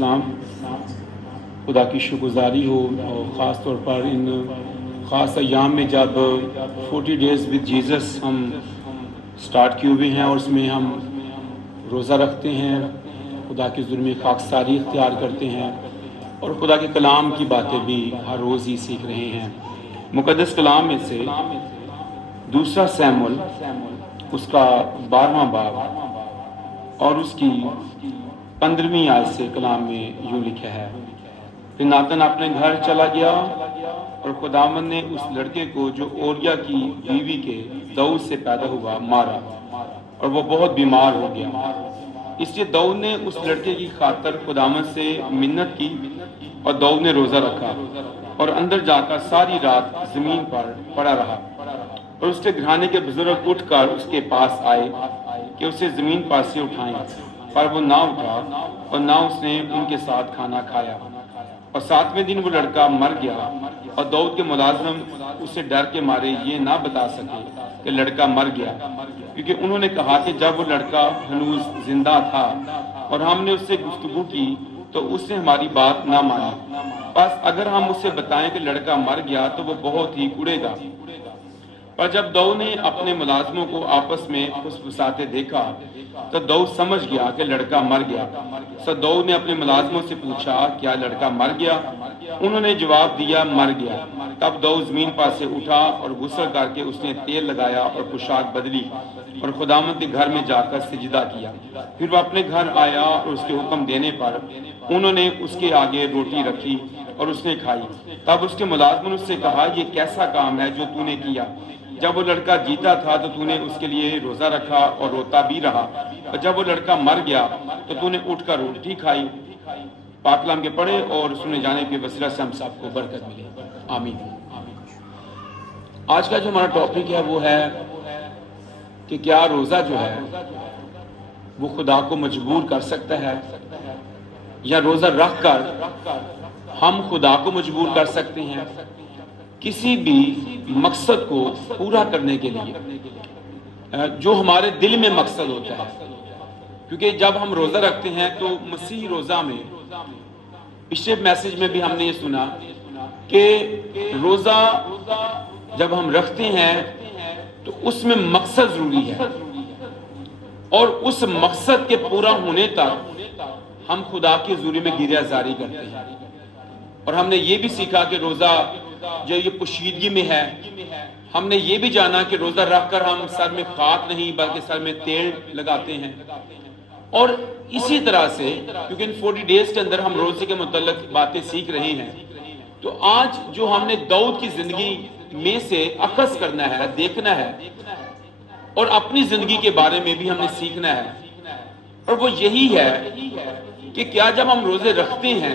السلام، خدا کی شکرگزاری ہو، اور خاص طور پر ان خاص ایام میں جب 40 ڈیز ود جیزس ہم سٹارٹ کیے ہوئے ہیں اور اس میں ہم روزہ رکھتے ہیں، خدا کے حضور میں خاکساری اختیار کرتے ہیں اور خدا کے کلام کی باتیں بھی ہر روز ہی سیکھ رہے ہیں۔ مقدس کلام میں سے دوسرا سیموئیل اس کا 12واں باب اور اس کی 15ویں آیت سے کلام میں یوں لکھا ہے، پھر ناتن اپنے گھر چلا گیا اور خداوند نے اس لڑکے کو جو اوریا کی بیوی کے داؤد سے پیدا ہوا مارا، اور وہ بہت بیمار ہو گیا۔ اس لیے داؤد نے اس لڑکے کی خاطر خداوند سے منت کی، اور داؤد نے روزہ رکھا اور اندر جا کر ساری رات زمین پر پڑا رہا، اور اس کے گھرانے کے بزرگ اٹھ کر اس کے پاس آئے کہ اسے زمین پر سے اٹھائیں، پر وہ نہ اٹھا اور نہ اس نے ان کے ساتھ کھانا کھایا۔ اور 7ویں دن وہ لڑکا مر گیا، اور داؤد کے ملازم اسے ڈر کے مارے یہ نہ بتا سکے کہ لڑکا مر گیا، کیونکہ انہوں نے کہا کہ جب وہ لڑکا ہنوز زندہ تھا اور ہم نے اس سے گفتگو کی تو اس نے ہماری بات نہ مانی، بس اگر ہم اسے بتائیں کہ لڑکا مر گیا تو وہ بہت ہی اڑے گا۔ پر جب داؤد نے اپنے ملازموں کو آپس میں پھسپھساتے دیکھا تو داؤد سمجھ گیا کہ لڑکا مر گیا۔ سو داؤد نے اپنے ملازموں سے پوچھا، کیا لڑکا مر گیا؟ انہوں نے جواب دیا، مر گیا۔ تب داؤد زمین پر سے اٹھا اور غسل کر کے اس نے تیل لگایا اور پوشاک بدلی اور خداوند کے گھر میں جا کر سجدہ کیا۔ پھر وہ اپنے گھر آیا اور اس کے حکم دینے پر انہوں نے اس کے آگے روٹی رکھی اور اس نے کھائی۔ تب اس کے ملازموں نے اس سے کہا، یہ کیسا کام ہے جو تو نے کیا؟ جب وہ لڑکا جیتا تھا تو تو نے اس کے لیے روزہ رکھا اور روتا بھی رہا، اور جب وہ لڑکا مر گیا تو تو نے اٹھ کر روٹی کھائی۔ پاک کلام کے پڑھے اور سنے جانے کے وسیلہ سے ہم سب کو برکت ملے، آمین۔ آج کا جو ہمارا ٹاپک ہے وہ ہے کہ کیا روزہ جو ہے وہ خدا کو مجبور کر سکتا ہے، یا روزہ رکھ کر ہم خدا کو مجبور کر سکتے ہیں کسی بھی مقصد کو پورا کرنے کے لیے جو ہمارے دل میں مقصد ہوتا ہے۔ کیونکہ جب ہم روزہ رکھتے ہیں تو مسیح روزہ میں، پچھلے میسج میں بھی ہم نے یہ سنا کہ روزہ جب ہم رکھتے ہیں تو اس میں مقصد ضروری ہے، اور اس مقصد کے پورا ہونے تک ہم خدا کی حضوری میں گریہ زاری کرتے ہیں۔ اور ہم نے یہ بھی سیکھا کہ روزہ جو یہ پوشیدگی میں ہے، ہم نے یہ بھی جانا کہ روزہ رکھ کر ہم سر میں خاک نہیں بلکہ سر میں تیل لگاتے ہیں۔ اور اسی طرح سے کیونکہ ان 40 ڈیز کے اندر ہم روزے کے متعلق باتیں سیکھ رہے ہیں، تو آج جو ہم نے داؤد کی زندگی میں سے اخذ کرنا ہے، دیکھنا ہے، اور اپنی زندگی کے بارے میں بھی ہم نے سیکھنا ہے، اور وہ یہی ہے کہ کیا جب ہم روزے رکھتے ہیں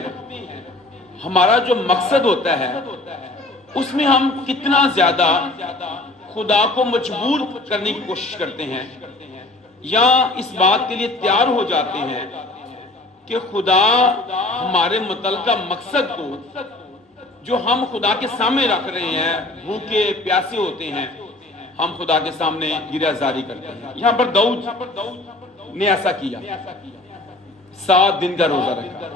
ہمارا جو مقصد ہوتا ہے اس میں ہم کتنا زیادہ خدا کو مجبور کرنے کی کوشش کرتے ہیں، یا اس بات کے لیے تیار ہو جاتے ہیں کہ خدا ہمارے متعلقہ مقصد کو جو ہم خدا کے سامنے رکھ رہے ہیں، بھوکے پیاسے ہوتے ہیں، ہم خدا کے سامنے گریہ زاری کرتے ہیں۔ یہاں پر داؤد نے ایسا کیا، 7 دن کا روزہ رکھا،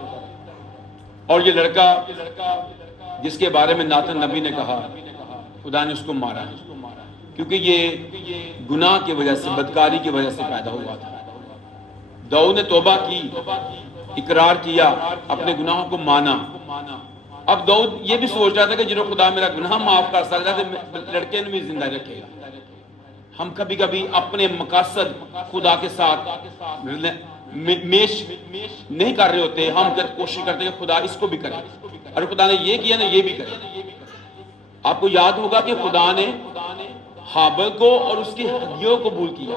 اور یہ لڑکا جس کے بارے میں ناتن نبی نے کہا خدا نے اس کو مارا، کیونکہ یہ گناہ کی وجہ سے، بدکاری کی وجہ سے پیدا ہوا تھا۔ داؤد نے توبہ کی، اقرار کیا، اپنے گناہوں کو مانا۔ اب داؤد یہ بھی سوچ رہا تھا کہ جنہوں خدا میرا گناہ معاف کر سکتا ہے تو لڑکے نے بھی زندہ رکھے گا۔ ہم کبھی کبھی اپنے مقاصد خدا کے ساتھ میش نہیں کر رہے ہوتے، ہم کوشش کرتے ہیں کہ خدا اس کو بھی کرے، اور خدا نے یہ کیا نا یہ بھی کرے۔ آپ کو یاد ہوگا کہ خدا نے حابل کو اور اس کی ہدیوں کو قبول کیا،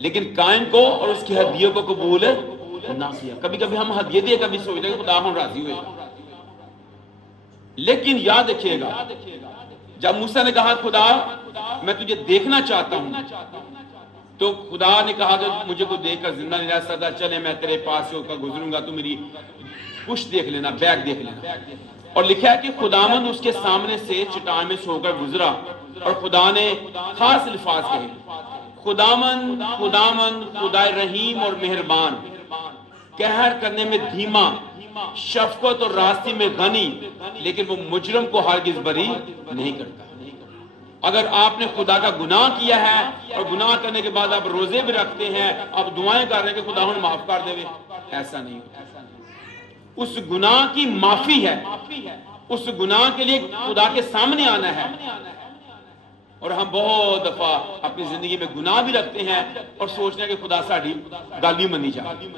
لیکن قائن کو اور اس کی ہدیوں کو قبول نہ کیا۔ کبھی کبھی ہم ہدیے دے، کبھی سوچتے ہیں کہ خدا ہم راضی ہوئے، لیکن یاد رکھیے گا جب موسیٰ نے کہا خدا میں تجھے دیکھنا چاہتا ہوں، تو خدا نے کہا کہ مجھے کو دیکھ کر زندہ نہیں رہ سکتا، چلے میں تیرے پاس سے ہو کر گزروں گا، تو میری پشت دیکھ لینا، بیک دیکھ لینا۔ اور لکھا ہے کہ خداوند اس کے سامنے سے چٹان میں سے ہو کر گزرا، اور خدا نے خاص الفاظ کہے، خداوند خداوند خدائے رحیم اور مہربان قہر کرنے میں دھیما، شفقت اور راستی میں غنی، لیکن وہ مجرم کو ہرگز بری نہیں کرتا۔ اگر آپ نے خدا کا گناہ کیا ہے اور گناہ کرنے کے بعد آپ روزے بھی رکھتے ہیں، آپ دعائیں کر رہے ہیں کہ خدا ہمیں معاف کر دے، ایسا نہیں ہوتا۔ اس گناہ کی معافی ہے، اس گناہ کے لیے خدا کے سامنے آنا ہے۔ اور ہم بہت دفعہ اپنی زندگی میں گناہ بھی رکھتے ہیں اور سوچتے ہیں کہ خدا ساڑی گل بھی منی جائے،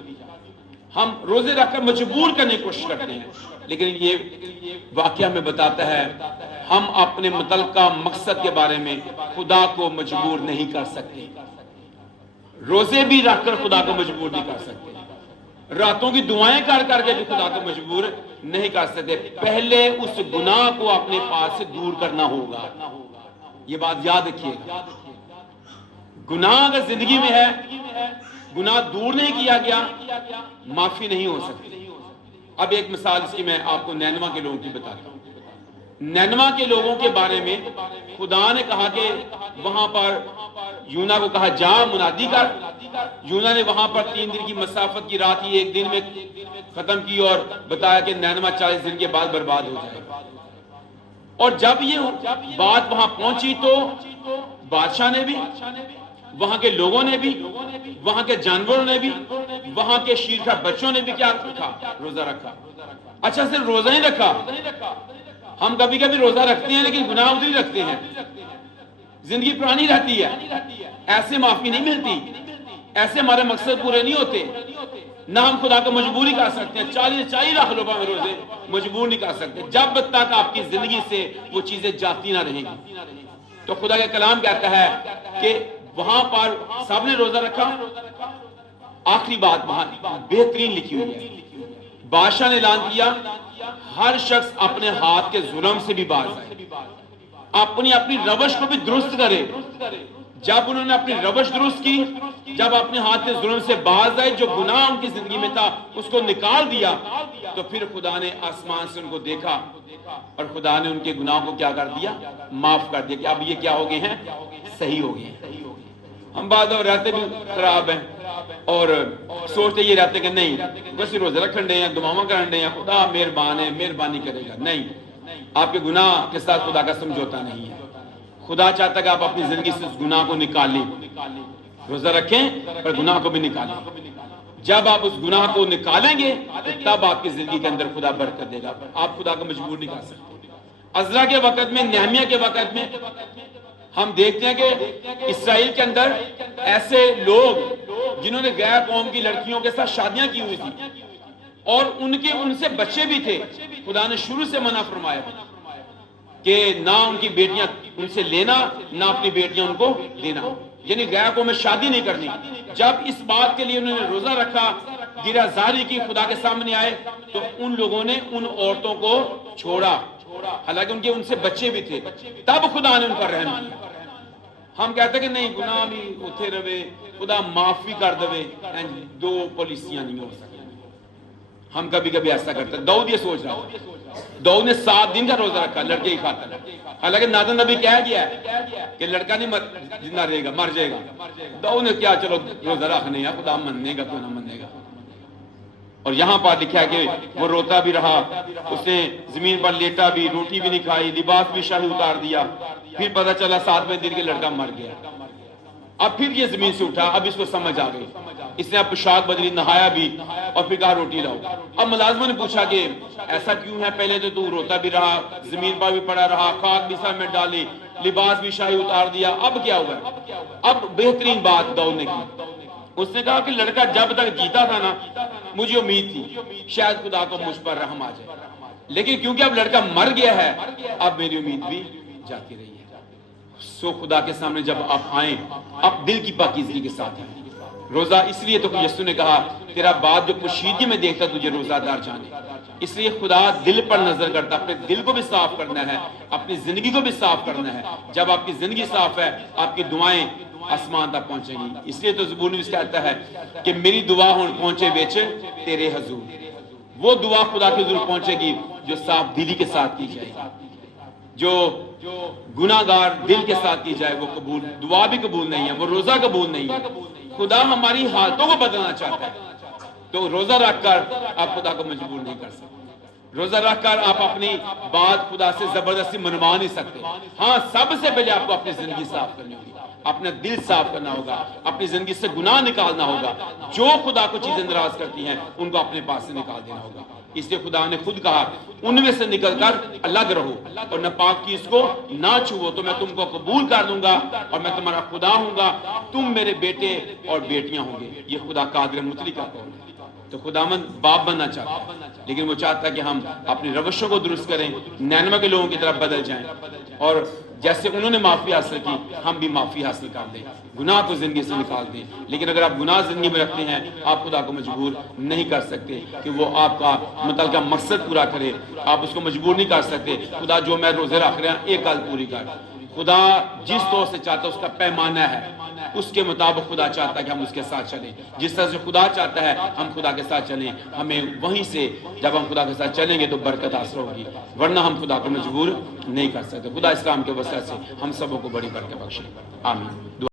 ہم روزے رکھ کر مجبور کرنے کی کوشش کرتے ہیں، لیکن یہ واقعہ ہمیں بتاتا ہے ہم اپنے متعلقہ مقصد کے بارے میں خدا کو مجبور نہیں کر سکتے۔ روزے بھی رکھ کر خدا کو مجبور نہیں کر سکتے، راتوں کی دعائیں کر کر کے بھی خدا کو مجبور نہیں کر سکتے۔ پہلے اس گناہ کو اپنے پاس سے دور کرنا ہوگا، یہ بات یاد رکھیے گا۔ گناہ اگر زندگی میں ہے، گناہ دور نہیں کیا گیا، معافی نہیں ہو سکتی۔ اب ایک مثال اس کی میں آپ کو نینوا کے لوگوں کی بتاتا ہوں۔ نینوا کے لوگوں کے بارے میں خدا نے کہا کہ وہاں پر یونا کو کہا جا منادی کر۔ یونا نے وہاں پر 3 دن کی مسافت کی، رات ہی 1 دن میں ختم کی اور بتایا کہ نینوا 40 دن کے بعد برباد ہو جائے گا۔ اور جب یہ بات وہاں پہنچی تو بادشاہ نے بھی، وہاں کے لوگوں نے بھی، وہاں کے جانوروں نے بھی، وہاں کے شیرخوار بچوں نے بھی کیا رکھا؟ روزہ رکھا۔ اچھا صرف روزہ ہی رکھا؟ ہم کبھی کبھی روزہ رکھتے ہیں لیکن گناہ ادھر ہی رکھتے ہیں، زندگی پرانی رہتی ہے، ایسے معافی نہیں ملتی، ایسے ہمارے مقصد پورے نہیں ہوتے۔ نہ ہم خدا کو مجبوری کر سکتے ہیں، 40 رکھ لو میں روزے، مجبور نہیں کر سکتے جب تک آپ کی زندگی سے وہ چیزیں جاتی نہ رہیں گی۔ تو خدا کا کلام کہتا ہے کہ وہاں پر سب نے روزہ رکھا۔ آخری بات وہاں بہترین لکھی ہوئی ہے، بادشاہ نے اعلان کیا ہر شخص اپنے ہاتھ کے ظلم سے بھی باز آئے، اپنی روش کو بھی درست کرے۔ جب انہوں نے اپنی روش درست کی، جب اپنے ہاتھ کے ظلم سے باز آئے، جو گناہ ان کی زندگی میں تھا اس کو نکال دیا، تو پھر خدا نے آسمان سے ان کو دیکھا اور خدا نے ان کے گناہ کو کیا کر دیا؟ معاف کر دیا، کہ اب یہ کیا ہو گئے ہیں؟ صحیح ہو گئے ہیں۔ ہم بعد اور رہتے بھی خراب ہیں اور سوچتے یہ رہتے کہ نہیں بس روزے رکھن دے ہیں، دعاواں کرن دے ہیں، خدا مہربان ہے، مہربانی کرے گا۔ نہیں، آپ کے گناہ کے ساتھ خدا کا سمجھوتا نہیں ہے۔ خدا چاہتا ہے کہ آپ اپنی زندگی سے اس گناہ کو نکالیں، روزہ رکھیں پر گناہ کو بھی نکالیں۔ جب آپ اس گناہ کو نکالیں گے تو تب آپ کی زندگی کے اندر خدا برکت دے گا۔ آپ خدا کو مجبور نہیں کر سکتے۔ عزرا کے وقت میں، نہمیہ کے وقت میں ہم دیکھتے ہیں کہ اسرائیل کے اندر ایسے لوگ جنہوں نے غیر قوم کی لڑکیوں کے ساتھ شادیاں کی ہوئی تھی اور ان سے بچے بھی تھے، خدا نے شروع سے منع فرمایا کہ نہ ان کی بیٹیاں ان سے لینا، نہ اپنی بیٹیاں ان کو دینا، یعنی غیر قوم میں شادی نہیں کرنی۔ جب اس بات کے لیے انہوں نے روزہ رکھا، گرہ زاری کی، خدا کے سامنے آئے، تو ان لوگوں نے ان عورتوں کو چھوڑا، حالانکہ ان سے بچے بھی تھے، تب خدا نے ان پر رحم کیا۔ ہم کہتے ہیں کہ نہیں گناہ بھی اتھے روے، خدا معافی کر دوے، دو پالیسیاں نہیں ہو سکتی۔ ہم کبھی کبھی ایسا کرتے ہیں۔ داؤد یہ سوچ رہا تھا، داؤد نے 7 دن کا روزہ رکھا لڑکے کی خاطر، حالانکہ ناتن نبی کہہ گیا ہے کہ لڑکا نہیں زندہ رہے گا، مر جائے گا۔ داؤد نے کیا چلو روزہ رکھنے یا خدا مننے گا کیوں نہ مننے گا۔ اور یہاں پر لکھا ہے کہ وہ روتا بھی رہا، اس نے زمین پر لیٹا بھی، روٹی بھی نہیں کھائی، لباس بھی شاہی اتار دیا۔ پھر پتہ چلا 7ویں دن کے لڑکا مر گیا۔ اب پھر یہ زمین سے اٹھا، اب اس کو سمجھ آ گئی، اس نے اب پوشاک بدلی، نہایا بھی اور پھر کہا روٹی لاؤ۔ اب ملازموں نے پوچھا کہ ایسا کیوں ہے؟ پہلے تو روتا بھی رہا، زمین پر بھی پڑا رہا، خاک بھی سر میں ڈالی، لباس بھی شاہی اتار دیا، اب کیا ہوا؟ اب بہترین بات داؤد نے کی، اس نے کہا کہ لڑکا جب تک جیتا تھا نا مجھے امید تھی شاید خدا کو مجھ پر رحم آ جائے، لیکن کیونکہ اب لڑکا مر گیا ہے اب میری امید بھی جاتی رہی ہے۔ سو خدا کے سامنے جب آپ آئیں، آپ دل کی پاکیزگی کے ساتھ ہیں۔ روزہ اس لیے تو یسوع نے کہا تیرا باپ جو پوشیدگی میں دیکھتا تجھے روزہ دار جانے، اس لیے خدا دل پر نظر کرتا، اپنے دل کو بھی صاف کرنا ہے، اپنی زندگی کو بھی صاف کرنا ہے۔ جب آپ کی زندگی صاف ہے آپ کی دعائیں آسمان تک پہنچیں گی۔ اس لیے تو زبور نویس کہتا ہے کہ میری دعا ہون پہنچے بیچ تیرے حضور۔ وہ دعا خدا کے حضور پہنچے گی جو صاف دلی کے ساتھ کی جائے گی، جو گناہ گار دل کے ساتھ کی جائے وہ قبول، دعا بھی قبول نہیں ہے، وہ روزہ قبول نہیں ہے۔ خدا ہماری حالتوں کو بدلنا چاہتا ہے۔ تو روزہ رکھ کر آپ خدا کو مجبور نہیں کر سکتے، روزہ رکھ کر آپ اپنی بات خدا سے زبردستی منوا نہیں سکتے۔ ہاں، سب سے پہلے آپ کو اپنی زندگی صاف کرنی ہوگی، اپنا دل صاف کرنا ہوگا، اپنی زندگی سے گناہ نکالنا ہوگا، جو خدا کو چیزیں ناراض کرتی ہیں ان کو اپنے پاس سے نکال دینا ہوگا۔ اس لیے خدا نے خود کہا ان میں سے نکل کر الگ رہو اور ناپاک چیز کو نہ چھوؤ، تو میں تم کو قبول کر لوں گا اور میں تمہارا خدا ہوں گا، تم میرے بیٹے اور بیٹیاں ہوں گے۔ یہ خدا قادر مطلق کا قول ہے۔ تو خداوند باپ بننا چاہتا ہے، لیکن وہ چاہتا ہے کہ ہم اپنی روشوں کو درست کریں، نینوے کے لوگوں کی طرف بدل جائیں، اور جیسے انہوں نے معافی حاصل کی ہم بھی معافی حاصل کر دیں، گناہ کو زندگی سے نکال دیں۔ لیکن اگر آپ گناہ زندگی میں رکھتے ہیں، آپ خدا کو مجبور نہیں کر سکتے کہ وہ آپ کا متعلقہ مقصد پورا کرے، آپ اس کو مجبور نہیں کر سکتے خدا جو میں روزے رکھ رہا ہوں ایک گل پوری کر۔ خدا جس طور سے چاہتا ہے اس کا پیمانہ ہے، اس کے مطابق خدا چاہتا ہے کہ ہم اس کے ساتھ چلیں، جس طرح سے خدا چاہتا ہے ہم خدا کے ساتھ چلیں، ہمیں وہیں سے جب ہم خدا کے ساتھ چلیں گے تو برکت حاصل ہوگی، ورنہ ہم خدا کو مجبور نہیں کر سکتے۔ خدا اسلام کے وسیلے سے ہم سبوں کو بڑی برکت بخشے، آمین۔